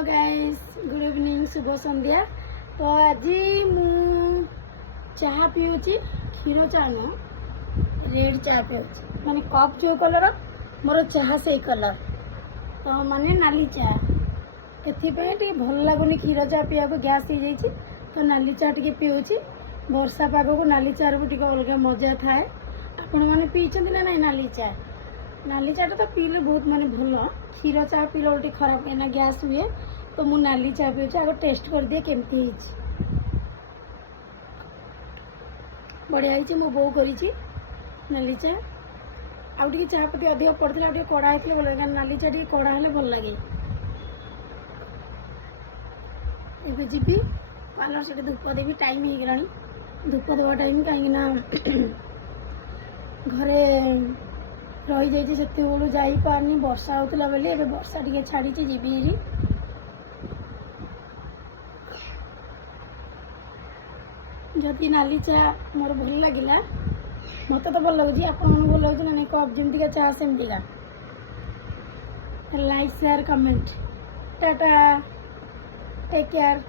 Hello guys good evening शुभ संध्या। तो आज मु चाह पीऊँगी क्षीर चाह न रेड चाह पीऊँगी माने कप जो कलर मोर चाह से कलर तो माने नाली चाह एथि भल लगुनि क्षीर चाह पीवा को गैस हो जाइए तो नाली चाह टी पीऊँगी। वर्षा पाग को नाली चाह टी अलग मजा थाए। आपण मैंने पीछे ना ना नाली चाटा तो पीले बहुत माने भल क्षीर चाह पीले उल्टी खराब है ना गैस हुए तो मु नाली चाह पीऊँ आगे टेस्ट कर दिए केमती बढ़िया है मो बो करी नाली चाह आउ चाह पत्ती अधिक पड़ता है कड़ा होती भल लगे नाली चाह टी कड़ा हेल्ले भल लगे। एबे जीवी पार्लर से धूप देवी टाइम हो गला धूप देवा टाइम कहीं घरे रही जाइए से जापारनी वर्षा होता बोली ए वर्षा टी छाड़ी जीवी जदि नाली चाह मोर भल लगे मत तो भल लगुच आप भल लगुच ना कप जमती चाह सेमती like share comment tata take care.